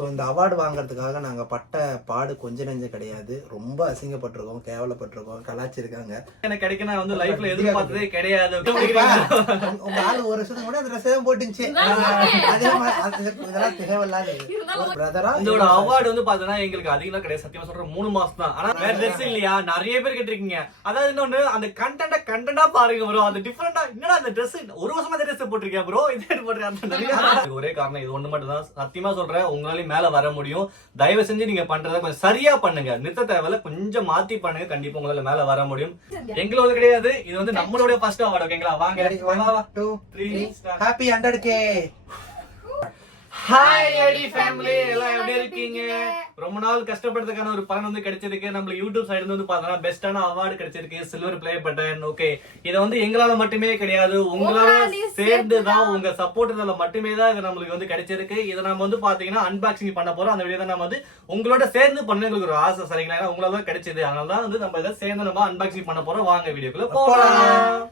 So இந்த award வாங்குறதுக்காக நாங்கள் பட்ட பாடு கொஞ்ச நெஞ்ச கிடையாது. ரொம்ப அசிங்கப்பட்டிருக்கோம் கேவலப்பட்டிருக்கோம் கலாச்சிருக்காங்க எனக்கு கிடைக்க நான் வந்து லைஃப்ல எதிர்பார்த்ததே கிடையாது. உங்க- ஆளு ஒரு வருஷத்துக்கு முன்னாடி அந்த ட்ரெஸ் தான் போட்டுச்சு அதே மாதிரி இதெல்லாம் தேவையில்லாத இதோட அவார்டு வந்து பாத்தீங்கன்னா எங்களுக்கு அதிகம் கிடையாது. சத்தியமா சொல்றேன் மூணு மாசம் தான். ஆனா வேற ட்ரெஸ் இல்லையா? நிறைய பேர் கேட்டிருக்கீங்க. அதாவது இன்னொன்னு அந்த கண்டென்ட கண்டென்டா பாருங்க ப்ரோ அந்த டிஃபரெண்டா என்னடா அந்த ட்ரெஸ் ஒரு வருஷமா அந்த ட்ரெஸ் போட்டிருக்கேன் ப்ரோ இது போட்டிருக்கேன் ஒரே காரணம் இது ஒண்ணு மட்டும் தான் சத்தியமா சொல்றேன் உங்களால மேல வர முடியும். தயவு செஞ்சு நீங்க பண்றத கொஞ்சம் சரியா பண்ணுங்க. நிறுத்த தேவையில்ல கொஞ்சம் மாத்தி பண்ணுங்க. கண்டிப்பா உங்களால மேல வர முடியும். எங்களோட கிடையாது. இது வந்து நம்மளோட ஃபர்ஸ்ட் அவார்டு ஓகேங்களா வாங்க. Happy hundred K hi ID family எல்லாம் எப்படி இருக்கீங்க? ரொம்ப நாள் கஷ்டப்படுறதுக்கான ஒரு பலன் வந்து கிடைச்சிருக்கு. நம்மளுக்கு யூடியூப் சைடு வந்து பார்த்தோம்னா பெஸ்டான அவார்டு கிடைச்சிருக்கு. சில்வர் பிளே பட்டன் ஓகே இதை வந்து எங்களால மட்டுமே கிடையாது. உங்களால சேர்ந்து தான் உங்க சப்போர்ட்னால மட்டுமே தான் இது நம்மளுக்கு வந்து கிடைச்சிருக்கு. இதை நம்ம வந்து பாத்தீங்கன்னா அன்பாக்சிங் பண்ண போறோம். அந்த வீடியோ நம்ம வந்து உங்களோட சேர்ந்து பண்ண எங்களுக்கு ஒரு ஆசை சரிங்களா? ஏன்னா உங்களால தான் கிடைச்சது. அதனால தான் வந்து நம்ம இதை சேர்ந்து நம்ம அன்பாக்சிங் பண்ண போறோம். வாங்க வீடியோக்குள்ள போலாம்.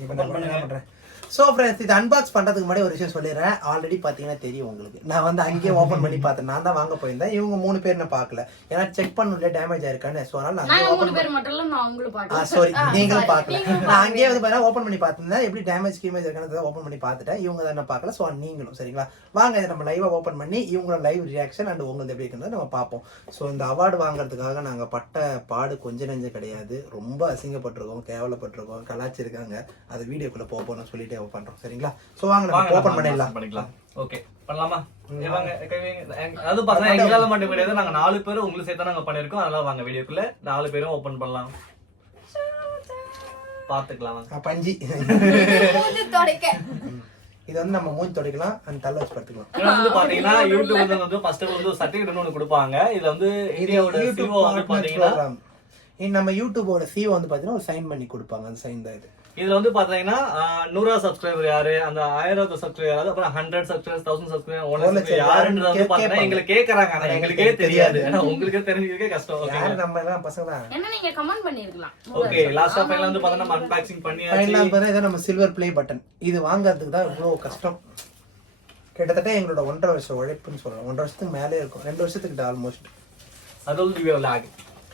இப்போ நான் என்ன பண்ணுறேன் ஸோ ஃப்ரெண்ட்ஸ் இது அன்பாக்ஸ் பண்றதுக்கு முன்னாடி ஒரு விஷயம் சொல்லிடுறேன். ஆல்ரெடி பார்த்தீங்கன்னா தெரியும் உங்களுக்கு. நான் வந்து அங்கேயே ஓப்பன் பண்ணி பார்த்தேன். நான் தான் வாங்க போயிருந்தேன். இவங்க மூணு பேர் நான் பார்க்கல. ஏன்னா செக் பண்ணல டேமேஜ் ஆயிருக்கான்னு. ஸோ அதனால நான் மூணு ஓப்பன் பேர் மட்டும் இல்ல நான் உங்களும் சாரி நீங்களும். பார்க்கல. நான் அங்கேயே வந்து பார்க்கல. பார்த்தா ஓப்பன் பண்ணி பார்த்துருந்தேன். எப்படி டேமேஜ் கீமேஜ் இருக்கானதை ஓப்பன் பண்ணி பார்த்துட்டேன். இவங்க தான் நான் பார்க்கல. ஸோ நீங்களும் சரிங்களா? வாங்க இதை நம்ம லைவாக ஓப்பன் பண்ணி இவங்களோட லைவ் ரியாக்ஷன் அண்ட் உங்களுக்கு எப்படி இருக்குன்றத நம்ம பார்ப்போம். ஸோ இந்த அவார்டு வாங்குறதுக்காக நாங்கள் பட்ட பாடு கொஞ்ச நெஞ்ச கிடையாது. ரொம்ப அசிங்கப்பட்டிருக்கோம் கேவலப்பட்டிருக்கோம் கலாச்சிருக்காங்க அது வீடியோக்குள்ளே போகணும்னு சொல்லிட்டு பண்ணுறோம் சரிங்களா? ஸோ வாங்க நம்ம ஓப்பன் பண்ணிடலாம். பண்ணிக்கலாம். ஓகே பண்ணலாமா? அதாவது பாத்தீங்கன்னா எங்களால மட்டும் கிடையாது. நாங்க நாலு பேரும் உங்களுக்கு சேர்த்து நாங்க பண்ணிருக்கோம் அதனால வாங்க வீடியோக்குள்ள நாலு பேரும் ஓபன் பண்ணலாம். பாத்துக்கலாம் பஞ்சி. இது வந்து நம்ம மூஞ்சி துடைக்கலாம். அந்த தள்ள வச்சு படுத்துக்கலாம். இதுல வந்து பாத்தீங்கன்னா யூடியூப் வந்து ஃபர்ஸ்ட் வந்து ஒரு சர்டிபிகேட் ஒன்று கொடுப்பாங்க. இதுல வந்து இந்தியாவோட யூடியூப் சிஓ வந்து பாத்தீங்கன்னா நம்ம யூடியூபோட சிஓ வந்து பார்த்தீங்கன்னா ஒரு சைன் பண்ணி கொடுப்பாங்க. அந்த சைன் தான் இது. இதுல வந்து பாத்தீங்கன்னா ஆஹ், நூறா சப்ஸ்கிரைபர் யாரு? அந்த ஆயிரம் சப்ஸ்கிரைபர் யாரு? அப்புறம் ஹண்ட்ரட் சப்ஸ்கிரைபர் தௌசண்ட் சப்ஸ்கிரைபர் யாருன்றது வந்து கேட்பாங்க. எங்களுக்கு கேக்குறாங்க. ஆனா எங்களுக்கே தெரியாது. ஏன்னா உங்களுக்கே தெரிஞ்சதுக்கே கஷ்டம். ஓகே யார் நம்ம எல்லாம் பசங்க தான் என்ன நீங்க கமெண்ட் பண்ணிருக்கலாம். ஓகே லாஸ்ட் ஆஃப் வந்து பாத்தீங்கன்னா நம்ம அன்பாக்சிங் பண்ணியாச்சு ஃபைனலாக பார்த்தா இதான் நம்ம சில்வர் ப்ளே பட்டன் இது வாங்குறதுக்கு தான் இவ்வளோ கஷ்டம். கிட்டத்தட்ட எங்களோட ஒன்றரை வருஷம் உழைப்புன்னு சொல்லலாம். ஒன்றரை வருஷத்துக்கு மேலே இருக்கும். ரெண்டு வருஷத்துக்கிட்ட ஆல்மோஸ்ட் அதுவும் ரிவ்யூ லாக்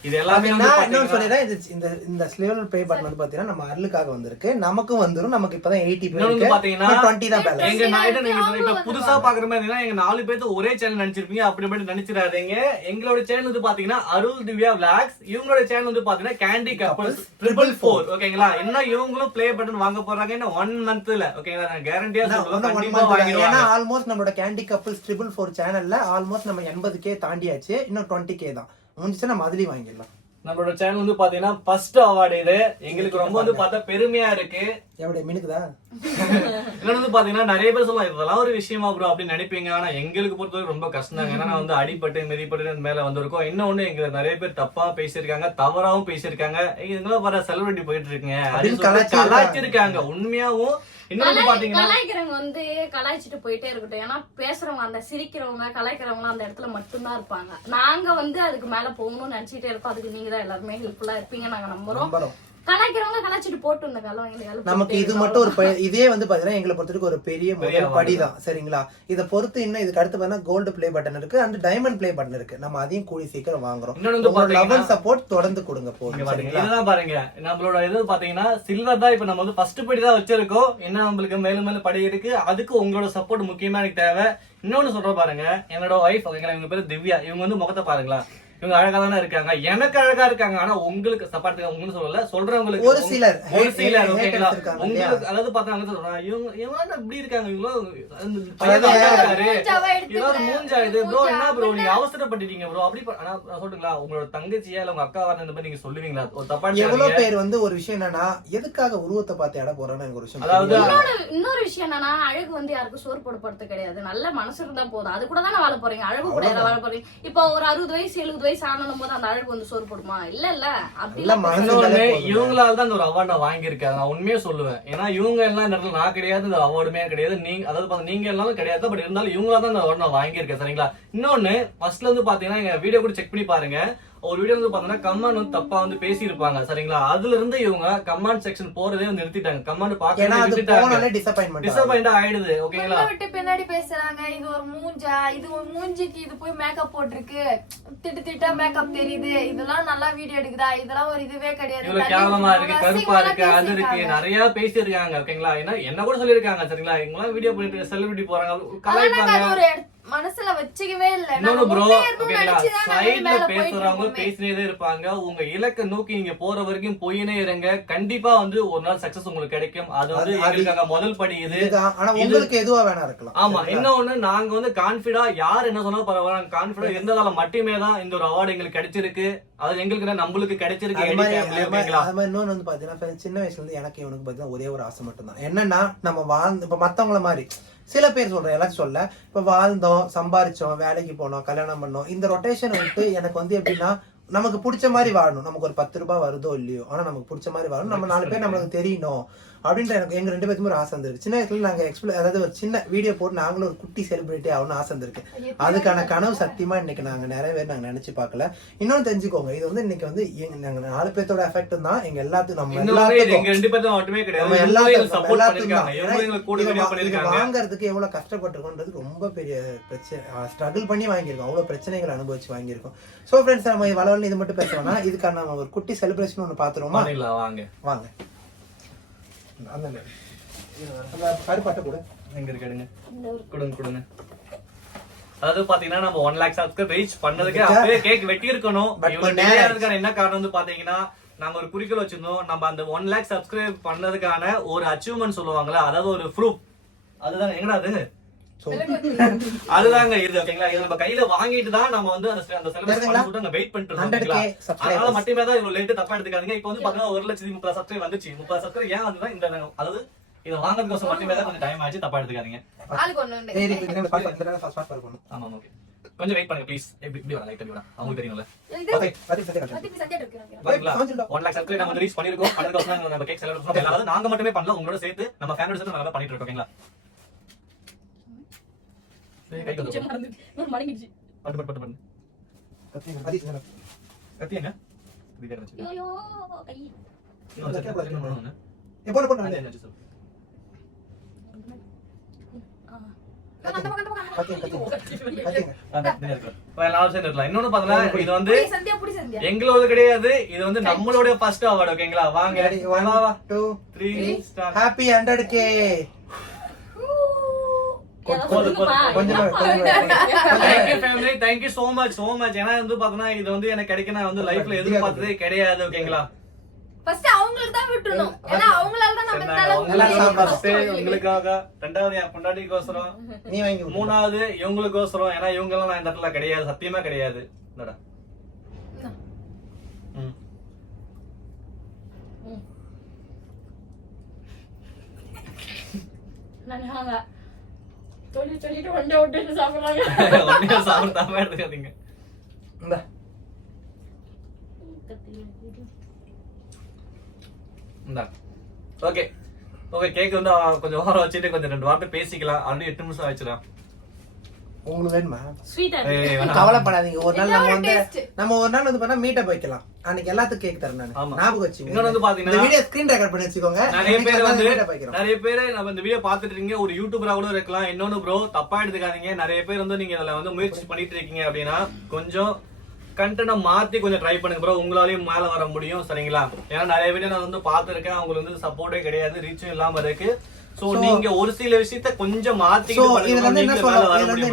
இது எல்லாமே பாத்தீங்கன்னா- சொல்லிடுறேன் இது இந்த இந்த சில்வர் ப்ளே பட்டன் வந்து பார்த்தீங்கன்னா நம்ம அருளுக்காக வந்திருக்கு. நமக்கும் வந்துரும். நமக்கு இப்பதான் எயிட்டி இன்னொன்னு வந்து பாத்தீங்கன்னா டுவெண்ட்டி தான் பேலன்ஸ் எங்க நாயிட்ட நீங்க இப்ப புதுசா பாக்குற மாதிரி எங்க நாலு பேர்த்து ஒரே சேனல் நினைச்சிருப்பீங்க. அப்படி மட்டும் நினைச்சிடாதீங்க. எங்களோட சேனல் வந்து பாத்தீங்கன்னா அருள் திவ்யா விளாக்ஸ் இவங்களோட சேனல் வந்து பாத்தீங்கன்னா கேண்டி கப்பல்ஸ் ட்ரிபிள் ஃபோர் ஓகேங்களா? என்ன இவங்களும் ப்ளே பட்டன் வாங்க போறாங்க. இன்னும் ஒன் மந்த்ல ஓகேங்களா? நான் கேரண்டியா சொல்றேன். கண்டிப்பா ஏன்னா ஆல்மோஸ்ட் நம்மளோட கேண்டி கப்பிள்ஸ் ட்ரிபிள் ஃபோர் சேனல்ல ஆல்மோஸ்ட் நம்ம எண்பது கே தாண்டியாச்சு. இன்னும் டுவெண்ட்டி கே தான். முடிஞ்சுச்சு நம்ம அதுலயும் வாங்கிடலாம். நம்மளோட சேனல் வந்து பாத்தீங்கன்னா ஃபர்ஸ்ட் அவார்டு இது. எங்களுக்கு ரொம்ப வந்து பார்த்தா பெருமையா இருக்கு. எப்படி மினுக்குதா? இன்னொன்னு வந்து பாத்தீங்கன்னா நிறைய பேர் சொல்லலாம் இதெல்லாம் ஒரு விஷயமா ப்ரோ அப்படின்னு நினைப்பீங்க. ஆனா எங்களுக்கு பொறுத்தவரை ரொம்ப கஷ்டம் தாங்க ஏன்னா நான் வந்து அடிபட்டு மிதிப்பட்டு மேல வந்திருக்கோம். இன்னொன்னு எங்க நிறைய பேர் தப்பா பேசியிருக்காங்க தவறாவும் பேசியிருக்காங்க. இதெல்லாம் வர செலிபிரிட்டி போயிட்டு இருக்குங்க அப்படின்னு. கலாய்ச்சிருக்காங்க. உண்மையாவும். இன்னொன்னு பாத்தீங்கன்னா கலாய்க்கிறவங்க வந்து கலாய்ச்சிட்டு போயிட்டே இருக்கட்டும். ஏன்னா பேசுறவங்க அந்த சிரிக்கிறவங்க கலாய்க்கிறவங்க அந்த இடத்துல மட்டும்தான் இருப்பாங்க. நாங்க வந்து அதுக்கு மேல போகணும்னு நினைச்சிட்டே இருக்கோம். அதுக்கு நீங்க தான் எல்லாருமே ஹெல்ப்ஃபுல்லா இருப்பீங்க. நாங்க நம்புறோம். நம்புறோம். கலாய்க்கிறவங்க கலாய்ச்சிட்டு போட்டு இந்த காலம் நமக்கு இது மட்டும் ஒரு ப- இதே வந்து பாத்தீங்கன்னா எங்களை பொறுத்தவரைக்கும் ஒரு பெரிய முதல் படி தான். சரிங்களா? இதை பொறுத்து இன்னும் இதுக்கு அடுத்து பார்த்தா கோல்டு ப்ளே பட்டன் இருக்கு அண்ட் டைமண்ட் ப்ளே பட்டன் இருக்கு. நம்ம அதையும் கூடி சீக்கிரம் வாங்குறோம். இன்னொன்னு வந்து உங்களோட பாத்தீங்கன்னா- லவ் சப்போர்ட் தொடர்ந்து கொடுங்க போதும் இதுதான் பாருங்க நம்மளோட இது பாத்தீங்கன்னா சில்வர் தான் இப்ப நம்ம வந்து ஃபர்ஸ்ட் படி தான் வச்சிருக்கோம். இன்னும் நம்மளுக்கு மேலும் மேலும் படி இருக்கு அதுக்கு உங்களோட சப்போர்ட் முக்கியமா எனக்கு தேவை. இன்னொன்னு சொல்ற பாருங்க என்னோட ஒய்ஃப் ஓகேங்களா இவங்க பேரு திவ்யா இவங்க வந்து முகத்தை பாருங்களா இவங்க அழகா தானே இருக்காங்க. எனக்கு அழகா இருக்காங்க. ஆனா உங்களுக்கு சப்போர்ட் உங்களுக்கு சொல்லல. சொல்றவங்களுக்கு ஒரு சிலர் ஒரு சிலர் ஓகேங்களா? உங்களுக்கு அதாவது பார்த்தா சொல்றாங்க இவங்க இவங்க இப்படி இருக்காங்க? இவங்களோ அந்த அதாவது பையன் நல்லா இருக்காரு. மூஞ்சாவா எடுத்துக்கிறேன். இவர் மூஞ்சா இது ப்ரோ என்ன ப்ரோ நீங்க அவசரப்பட்டுட்டீங்க ப்ரோ அப்படி ஆனா சொல்லுங்களா உங்களோட தங்கச்சியா இல்ல உங்க அக்கா வரணும் இந்த மாதிரி நீங்க சொல்லுவீங்களா? ஒரு தப்பா எவ்வளவு. பேர் வந்து ஒரு விஷயம் என்னன்னா எதுக்காக உருவத்தை பார்த்து இட போறான்னு ஒரு விஷயம் அதாவது-. இன்னொரு விஷயம் என்னன்னா அழகு வந்து யாருக்கும் சோறு போட போறது கிடையாது. நல்ல மனசு இருந்தா போதும். அது கூட தானே வாழ போறீங்க. அழகு கூட வாழ போறீங்க. இப்போ ஒரு அறுபது வயசு எழுபது வயசு ஆனதும் போது அந்த அழகு வந்து சோறு போடுமா? இல்ல இல்ல அப்படி இன்னொன்னு. இவங்களால தான் இந்த ஒரு அவார்ட் நான் வாங்கியிருக்கேன். நான் உண்மையே சொல்லுவேன். ஏன்னா இவங்க எல்லாம் இந்த இடத்துல நான் கிடையாது இந்த அவார்டுமே கிடையாது. நீங்க அதாவது பாத்தா நீங்க எல்லாரும் கிடையாது. பட் இருந்தாலும் இவங்களா தான் இந்த அவார்ட் நான் வாங்கியிருக்கேன். சரிங்களா? இன்னொன்னு ஃபர்ஸ்ட்ல வந்து பாத்தீங்கன்னா எங்க வீடியோ கூட செக் பண்ணி பாருங்க. ஒரு வீடியோ வந்து பாத்தீங்கன்னா கமெண்ட் வந்து தப்பா வந்து பேசியிருப்பாங்க சரிங்களா? அதுல இருந்து இவங்க கமெண்ட் செக்ஷன் போறதே வந்து நிறுத்திட்டாங்க. கமெண்ட் பாக்க டிசப்பாயிண்ட் ஆயிடுது ஓகேங்களா விட்டு பின்னாடி பேசுறாங்க இது ஒரு மூஞ்சா இது ஒரு மூஞ்சிக்கு இது போய் மேக்கப் போட்டிருக்கு. திட்டு திட்டா மேக்கப் தெரியுது. இதெல்லாம் நல்லா வீடியோ எடுக்குதா? இதெல்லாம் ஒரு இதுவே கிடையாது. இவ்வளவு கேவலமா இருக்கு கருப்பா இருக்கு அது இருக்கு. நிறைய பேசியிருக்காங்க ஓகேங்களா ஏன்னா என்ன கூட சொல்லியிருக்காங்க சரிங்களா? இவங்களாம் வீடியோ பண்ணிட்டு செலிபிரிட்டி போறாங்க கலாய்ப்பாங்க. மனசுல வச்சுக்கவே இல்ல. ப்ரோ சைடுல பேசுறவங்க. பேசினே இருப்பாங்க. உங்க இலக்கை நோக்கி நீங்க போற வரைக்கும் போயினே இருங்க. கண்டிப்பா வந்து ஒரு நாள் சக்சஸ் உங்களுக்கு கிடைக்கும். அது வந்து எங்களுக்காக முதல் படி இது. ஆனா உங்களுக்கு எதுவா வேணா இருக்கலாம். ஆமா? இன்னொன்னு நாங்க வந்து கான்பிடா யார் என்ன சொன்னாலும் பரவாயில்ல. கான்பிடா இருந்ததால மட்டுமே தான் இந்த ஒரு அவார்டு எங்களுக்கு கிடைச்சிருக்கு. அது எங்களுக்கு நம்மளுக்கு கிடைச்சிருக்கு அது மாதிரி இன்னொன்னு வந்து பாத்தீங்கன்னா சின்ன வயசுல இருந்து எனக்கு இவனுக்கு பாத்தீங்கன்னா ஒரே ஒரு ஆசை மட்டும்தான். என்னன்னா நம்ம வாழ்ந்து இப்ப மத்தவங்கள மாதிரி சில பேர் சொல்றேன் எல்லாரும் சொல்ல. இப்ப வாழ்ந்தோம் சம்பாரிச்சோம் வேலைக்கு போனோம் கல்யாணம் பண்ணோம் இந்த ரொட்டேஷன் விட்டு எனக்கு வந்து எப்படின்னா நமக்கு பிடிச்ச மாதிரி வாழணும். நமக்கு ஒரு பத்து ரூபாய் வருதோ இல்லையோ ஆனா நமக்கு பிடிச்ச மாதிரி வாழணும். நம்ம நாலு பேர் நம்மளுக்கு தெரியணும். அப்படின்ற எனக்கு எங்க ரெண்டு பேருக்குமே ஒரு ஆசை இருந்திருக்கு சின்ன வயசுல நாங்க எக்ஸ்பிள அதாவது ஒரு சின்ன வீடியோ போட்டு நாங்களும் ஒரு குட்டி செலிபிரிட்டி ஆகணும்னு ஆசை இருந்திருக்கு அதுக்கான கனவு சத்தியமா இன்னைக்கு நாங்க நிறைய பேர் நாங்க நினைச்சு பார்க்கல. இன்னொன்னு தெரிஞ்சுக்கோங்க இது வந்து இன்னைக்கு வந்து எங்க நாங்க நாலு பேர்த்தோட எஃபெக்ட் தான் எங்க எல்லாத்துக்கும் நம்ம எல்லாத்துக்கும் எங்க ரெண்டு பேரும் மட்டுமே கிடையாது. நம்ம எல்லாத்துக்கும் எல்லாத்துக்கும் வாங்குறதுக்கு எவ்வளவு கஷ்டப்பட்டிருக்கோன்றது ரொம்ப பெரிய பிரச்சனை ஸ்ட்ரகிள் பண்ணி வாங்கியிருக்கோம். அவ்வளவு பிரச்சனைகள் அனுபவிச்சு வாங்கியிருக்கோம். சோ ஃப்ரெண்ட்ஸ் நம்ம வளவல் இது மட்டும் பேசுவோம்னா இதுக்கான நம்ம ஒரு குட்டி செலிப்ரேஷன் ஒன்று பாத்துருவோமா? பண்ணிடலாம் வாங்க. வாங்க. அந்த அந்த கருப்பாட்டை கூட. எங்க இருக்கு எடுங்க. கொடுங்க கொடுங்க. அதாவது பாத்தீங்கன்னா நம்ம ஒன் லேக் சப்ஸ்கிரைப் ரீச் பண்ணதுக்கு கேக் வெட்டி இருக்கணும் என்ன காரணம் வந்து பாத்தீங்கன்னா நாங்க ஒரு குறிக்கோள் வச்சிருந்தோம். நம்ம அந்த ஒன் லேக் சப்ஸ்கிரைப் பண்ணதுக்கான ஒரு அச்சீவ்மெண்ட் சொல்லுவாங்களா அதாவது ஒரு ப்ரூஃப் அதுதாங்க எங்கடா அது? அதுதாங்க இது ஓகேங்களா இது நம்ம கையில வாங்கிட்டு தான் நம்ம வந்து அந்த அந்த செலிப்ரேட் தெரியுதுங்களா? பண்ணி சொல்லிட்டு வெயிட் பண்ணிட்டு இருக்கோம் 100K ஓகேங்களா subscribers. அதனால மட்டுமே தான் இவ்வளவு லேட் தப்பா எடுத்துக்காதீங்க. இப்போ வந்து பாத்தீங்கன்னா ஒரு லட்சத்தி முப்பது சப்ஸ்கிரைப் வந்துச்சு. முப்பது சப்ஸ்கிரைப் ஏன் வந்துதான் இந்த அதாவது இதை வாங்குறதுக்கோசம் மட்டுமே தான் கொஞ்சம் டைம் ஆச்சு தப்பா எடுத்துக்காதீங்க. ஆமா ஓகே கொஞ்சம் வெயிட் பண்ணுங்க ப்ளீஸ் இப்படி இப்படி வரலாம் லைட் அப்படி வரலாம் அவங்களுக்கு தெரியும்ல. பத்தி பத்தி பத்தி ஒன் லேக் சப்ஸ்கிரைப் நம்ம வந்து ரீச் பண்ணிருக்கோம் பண்ணதுக்கோசம் நம்ம கேக் பண்ணோம். அதாவது நாங்க மட்டுமே பண்ணல உங்களோட சேர்த்து நம்ம ஃபேமிலி சேர்த்து நல்லா பண்ணிட்டு இருக்கோம் ஓகேங்களா? மடங்கிடுச்சு பட்டு பட்டு பட்டு எங்களோட கிடையாது இது வந்து நம்மளோட ஃபர்ஸ்ட் அவார்டு ஓகேங்களா வாங்க 1 2 3 happy 100k you so much, so much. ஏன்னா வந்து பாத்தீங்கன்னா இது வந்து எனக்கு கிடைக்க நான் வந்து லைஃப்ல எதிர்பார்த்ததே கிடையாது ஓகேங்களா First அவங்களுக்கு தான் விட்டுறணும். ஏன்னா அவங்களால தான் நம்ம இந்த சரி, அளவுக்கு நல்லா உங்களுக்கு சாப்பிடுறோம். first உங்களுக்காக ரெண்டாவது என் பொண்டாட்டிக்கோசரம் நீ வாங்கி. மூணாவது இவங்களுக்கோசரம் ஏன்னா இவங்க எல்லாம் நான் இந்த இடத்துல கிடையாது சத்தியமா கிடையாது. நான் சொல்லிட்டு ஒண்டை விட்டு சாப்பிடுறாங்க. ஒண்ணுமே சாப்பிடாம எடுத்துக்காதீங்க இந்தா. இந்தா. ஓகே ஓகே கேக் வந்து கொஞ்சம் ஓரம் வச்சுட்டு கொஞ்சம் ரெண்டு வார்த்தை பேசிக்கலாம். ஆல்ரெடி எட்டு நிமிஷம் ஆயிடுச்சுடா. உங்களுக்கு வேணுமா. கவலைப்படாதீங்க. ஒரு நாள் நம்ம வந்து. நம்ம ஒரு நாள் வந்து பண்ணா மீட்டப் வைக்கலாம். அன்னைக்கு எல்லாத்துக்கும் கேக் தரேன் நான். ஆமா. ஞாபகம் வச்சுக்கோங்க. இன்னொன்னு வந்து பாத்தீங்கன்னா வீடியோ ஸ்கிரீன் ரெக்கார்ட் பண்ணி வச்சுக்கோங்க. நிறைய பேர் வந்து நிறைய பேர் நம்ம இந்த வீடியோ பாத்துட்டு இருக்கீங்க. ஒரு யூடியூபரா கூட இருக்கலாம். இன்னொன்னு ப்ரோ தப்பா எடுத்துக்காதீங்க. நிறைய பேர் வந்து நீங்க இதுல வந்து முயற்சி பண்ணிட்டு இருக்கீங்க அப்படின்னா கொஞ்சம் கண்டென்ட் மாத்தி கொஞ்சம் ட்ரை பண்ணுங்க ப்ரோ உங்களாலையும் மேல வர முடியும் சரிங்களா? ஏன்னா நிறைய வீடியோ நான் வந்து பாத்துருக்கேன் அவங்களுக்கு வந்து சப்போர்ட்டே கிடையாது ரீச்சும் இல்லாம இருக்கு. சோ நீங்க ஒரு சில விஷயத்த கொஞ்சம் மாத்தி So, இதுல இருந்து என்ன சொல்ல- இதுல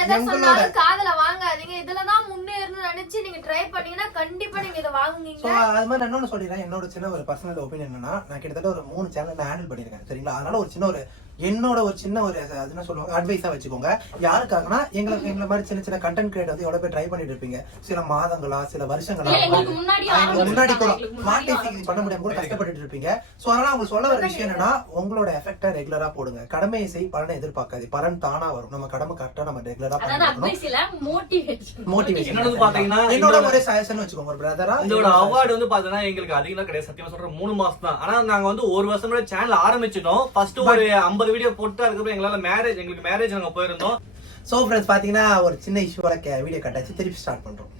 என்ன காதுல வாங்காதீங்க. இதுலதான் முன்னேறணும்னு நினைச்சு நீங்க ட்ரை பண்ணீங்கன்னா கண்டிப்பா நீங்க இதை வாங்குவீங்க. சோ அது மாதிரி நான் இன்னொன்னு சொல்லிடுறேன். என்னோட சின்ன ஒரு பர்சனல் ஒப்பீனியன் என்னன்னா நான் கிட்டத்தட்ட ஒரு மூணு சேனல் நான் ஹேண்டில் பண்ணிருக்கேன் சரிங்களா? அதனால ஒரு சின்ன ஒரு என்னோட ஒரு சின்ன ஒரு அது என்ன சொல்லுவாங்க அட்வைஸா வச்சுக்கோங்க. யாருக்காகனா எங்களுக்கு எங்களை மாதிரி சின்ன சின்ன கண்டென்ட் கிரியேட் வந்து எவ்வளவு பேர் ட்ரை பண்ணிட்டு இருப்பீங்க. சில மாதங்களா சில வருஷங்களா முன்னாடி கூட பண்ண முடியாம கூட கஷ்டப்பட்டுட்டு இருப்பீங்க. சோ அதனால அவங்க சொல்ல வர விஷயம் என்னன்னா உங்களோட எஃபெக்டா ரெகுலரா போடுங்க. கடமையை செய் பலனை எதிர்பார்க்காது. பலன் தானா வரும். நம்ம கடமை கரெக்டா நம்ம ரெகுலரா அதாவது பண்ணணும் மோட்டிவேஷன் என்னோட ஒரே சஜஷன் வச்சுக்கோங்க ஒரு பிரதரா இதோட அவார்டு வந்து பாத்தீங்கன்னா எங்களுக்கு அதிகம் கிடையாது. சத்தியமா சொல்றேன் மூணு மாசம் தான் ஆனா நாங்க வந்து ஒரு வருஷம் சேனல் ஆரம்பிச்சிட்டோம். ஃபர்ஸ்ட் ஒரு ஐம்பது வீடியோ போட்டு அதுக்கப்புறம் எங்களால மேரேஜ் எங்களுக்கு மேரேஜ் நாங்க போயிருந்தோம். சோ ஃப்ரெண்ட்ஸ் பாத்தீங்கன்னா ஒரு சின்ன இஷ்யூவால வீடியோ கட்டாச்சு திருப்பி ஸ்டார்ட் பண்றோம்.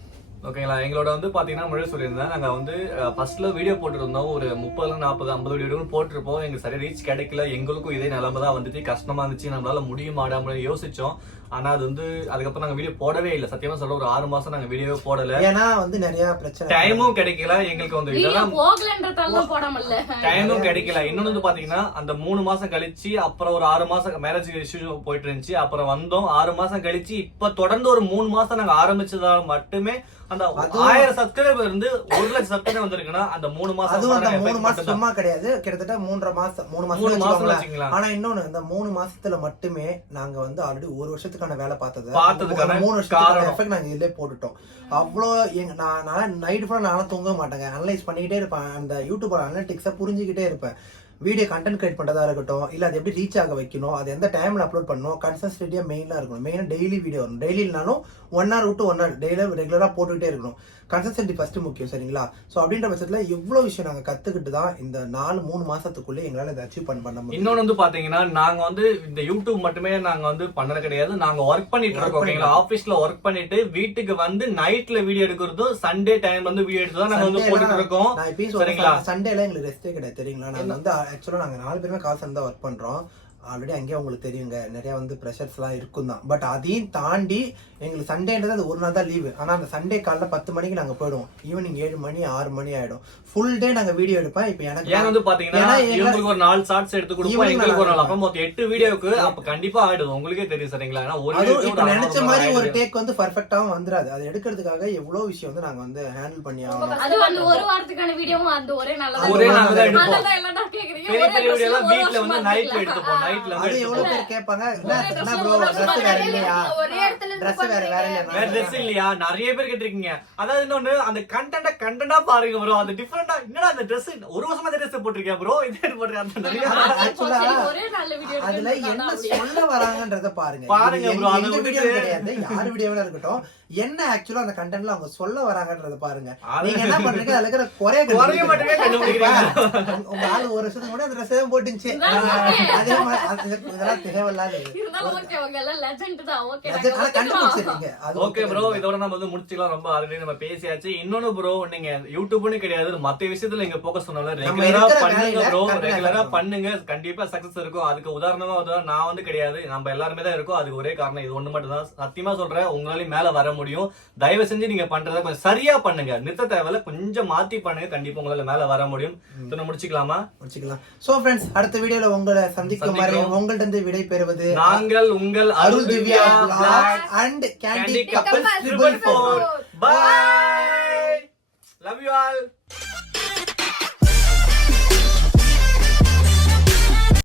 ஓகேங்களா எங்களோட வந்து பாத்தீங்கன்னா முன்னாடி சொல்லியிருந்தேன். நாங்க வந்து ஃபர்ஸ்ட்ல வீடியோ போட்டுருந்தோம். ஒரு முப்பதுல நாற்பது ஐம்பது வீடியோ போட்டிருப்போம். எங்களுக்கு சரியா ரீச் கிடைக்கல. எங்களுக்கும் இதே நிலைமை தான் வந்துச்சு. கஷ்டமா இருந்துச்சு. நம்மளால முடியுமாடா முடியும் யோசிச்சோம். ஆனா அது வந்து அதுக்கப்புறம் நாங்க வீடியோ போடவே இல்லை. சத்தியமா சொல்ல ஒரு ஆறு மாசம் நாங்க வீடியோ போடல. ஏன்னா வந்து நிறைய பிரச்சனை. டைமும் கிடைக்கல எங்களுக்கு வந்து இதெல்லாம் போகலன்றதால போடாமல்ல. டைமும் கிடைக்கல. இன்னொன்னு வந்து பாத்தீங்கன்னா அந்த மூணு மாசம் கழிச்சு அப்புறம் ஒரு ஆறு மாசம் மேரேஜ் இஷ்யூ போயிட்டு இருந்துச்சு. அப்புறம் வந்தோம். ஆறு மாசம் கழிச்சு இப்ப தொடர்ந்து ஒரு மூணு மாசம் நாங்க ஆரம்பிச்சதால மட்டுமே அந்த ஆயிரம் சப்ஸ்கிரைபர் இருந்து ஒரு லட்சம் சப்ஸ்கிரைபர் வந்திருக்குன்னா அந்த மூணு மாசம் அதுவும் அந்த மூணு மாசம். சும்மா கிடையாது. கிட்டத்தட்ட மூன்றரை மாசம் மூணு மாசம் ஆனா இன்னொன்னு இந்த மூணு மாசத்துல மட்டுமே நாங்க வந்து ஆல்ரெடி ஒரு வருஷத்துக்கான வேலை பார்த்தது. பார்த்ததுக்கான மூணு வருஷத்துக்கான. எஃபெக்ட் நாங்க இதுலயே போட்டுட்டோம். அவ்வளோ எங்க நான் நான் நைட் ஃபுல்லா நானும் தூங்க மாட்டேங்க. அனலைஸ் பண்ணிக்கிட்டே இருப்பேன். அந்த யூடியூபர் அனலிட்டிக்ஸை புரிஞ்சுக்கிட்டே இருப்பேன். வீடியோ கண்டென்ட் கிரியேட் பண்றதா இருக்கட்டும் இல்ல அது எப்படி ரீச் ஆக வைக்கணும் அது எந்த டைம்ல அப்லோட் பண்ணணும் கன்சிஸ்டன்டியா மெயினா இருக்கணும். மெயினா டெய்லி வீடியோ வரும் டெய்லி இல்லைனாலும் ஒன் ஹவர் விட்டு ஒன் ஹவர் டெய்லி ரெகுலரா போட்டுக்கிட்டே இருக்கணும். கன்சிஸ்டன்டி ஃபர்ஸ்ட் முக்கியம் சரிங்களா? ஸோ அப்படின்ற பட்சத்துல எவ்வளவு விஷயம் நாங்க கத்துக்கிட்டு தான் இந்த நாலு மூணு மாசத்துக்குள்ளே எங்களால இதை அச்சீவ் பண்ண பண்ண முடியும். இன்னொன்னு வந்து பாத்தீங்கன்னா நாங்க வந்து இந்த யூடியூப் மட்டுமே நாங்க வந்து பண்ணது கிடையாது. நாங்க ஒர்க் பண்ணிட்டு இருக்கோம் ஓகேங்களா ஆபீஸ்ல ஒர்க் பண்ணிட்டு வீட்டுக்கு வந்து நைட்ல வீடியோ எடுக்கிறதும் சண்டே டைம் வந்து வீடியோ எடுத்து தான் நாங்க வந்து போட்டுட்டு இருக்கோம். நான் சரிங்களா? சொல்றேன் சண்டேல எங்களுக்கு ரெஸ்டே கிடையாது தெரியுங்களா? நாங்க வந்து ஆக்சுவலா நாங்க நாலு பேருமே கால் தான் ஒர்க் பண்றோம். ஆல்ரெடி அங்கேயே உங்களுக்கு தெரியுங்க. நிறைய வந்து ப்ரெஷர்ஸ் எல்லாம் இருக்கும் தான் பட் அதையும் தாண்டி எங்களுக்கு சண்டேன்றது அது ஒரு நாள் தான் லீவு ஆனா அந்த சண்டே காலைல பத்து மணிக்கு நாங்க போயிடுவோம். ஈவினிங் ஏழு மணி ஆறு மணி ஆயிடும். ஃபுல் டே நாங்க வீடியோ எடுப்பேன் இப்போ ஏன் எனக்கு வந்து பாத்தீங்கன்னா ஏன்னா எங்க- இவங்களுக்கு ஒரு நாலு ஷார்ட்ஸ் எடுத்து கொடுப்போம். எங்களுக்கு ஒரு நாள். நல்லா அப்ப மொத்தம் எட்டு வீடியோக்கு அப்ப கண்டிப்பா ஆயிடுது. உங்களுக்கே தெரியும் சரிங்களா? ஏன்னா ஒரு இப்ப ஒரு நினைச்ச மாதிரி ஒரு. டேக் வந்து பர்ஃபெக்டாவும் வந்துராது. அது எடுக்கிறதுக்காக எவ்வளவு விஷயம் வந்து நாங்க வந்து ஹேண்டில் பண்ணி ஆகணும். அது வந்து ஒரு வாரத்துக்கான வீடியோவும் அந்த ஒரே நல்லதா ஒரே நாள்ல தான் எடுப்போம். பெரிய பெரிய வீடியோ எல்லாம் வீட்ல வந்து நைட்ல. எடுத்துப்போம். நைட்ல அது வந்து எவ்வளவு எடுத்துப்போம். பேர் கேட்பாங்க? என்ன ப்ரோ ட்ரெஸ் வேற. இல்லையா? ஒரே இடத்துல இருந்து ட்ரெஸ் வேற வேற வேற? இல்லையா ட்ரெஸ் இல்லையா? நிறைய பேர் கேட்டிருக்கீங்க. அதாவது இன்னொன்னு அந்த கண்டென்ட் கண்டென்ட்டா பாருங்க ப்ரோ அந்த டிஃபரெண்டா என்னடா அந்த Dress? ஒரு வருஷமா இந்த ட்ரெஸ் போட்டிருக்கேன் ப்ரோ இதே போட்டிருக்கேன் அந்த நிறைய அதுல என்ன சொல்ல வராங்கன்றத பாருங்க. பாருங்க எங்க- அதை எங்க விட்டுட்டு- வீடியோ கிடையாது. யார் வீடியோவா இருக்கட்டும். என்ன ஆக்சுவலா அந்த கண்டென்ட்ல அவங்க சொல்ல வராங்கன்றத பாருங்க. நீங்க என்ன பண்றீங்க? அதுல இருக்கிற குறைய குறைய மட்டுமே கண்டுபிடிக்கிறீங்க. உங்க- ஆளு ஒரு வருஷத்துக்கு கூட அந்த ட்ரெஸ் தான் போட்டுச்சு அதே மாதிரி இதெல்லாம் தேவையில்லாத கண்டுபிடிச்சிருக்கீங்க. ஓகே ப்ரோ இதோட நம்ம வந்து முடிச்சுக்கலாம். ரொம்ப ஆல்ரெடி நம்ம பேசியாச்சு. இன்னொன்னு ப்ரோ நீங்க யூடியூப்னு கிடையாது. மத்த விஷயத்துல நீங்க போக்கஸ் பண்ணல ரெகுலரா பண்ணுங்க ப்ரோ ரெகுலரா. பண்ணுங்க. கண்டிப்பா சக்சஸ் இருக்கும். அதுக்கு உதாரணமா நான் வந்து கிடையாது. நம்ம எல்லாருமே தான் இருக்கோம். அதுக்கு ஒரே காரணம் இது ஒண்ணு மட்டும் தான் சத்தியமா சொல்றேன் உங்களாலையும் மேல வர முடியும். தயவு செஞ்சு நீங்க பண்றத கொஞ்சம் சரியா பண்ணுங்க. நிறுத்த தேவையில்ல. கொஞ்சம் மாத்தி பண்ணுங்க. கண்டிப்பா உங்களால மேல வர முடியும். இதோட முடிச்சுக்கலாமா? முடிச்சுக்கலாம். சோ ஃப்ரெண்ட்ஸ் அடுத்த வீடியோல உங்களை சந்திக்கும் வரை. உங்கள்ட்ட இருந்து விடை பெறுவது நாங்கள் உங்கள் Arul Divya and candy couple Triple Four. Bye. Love you all.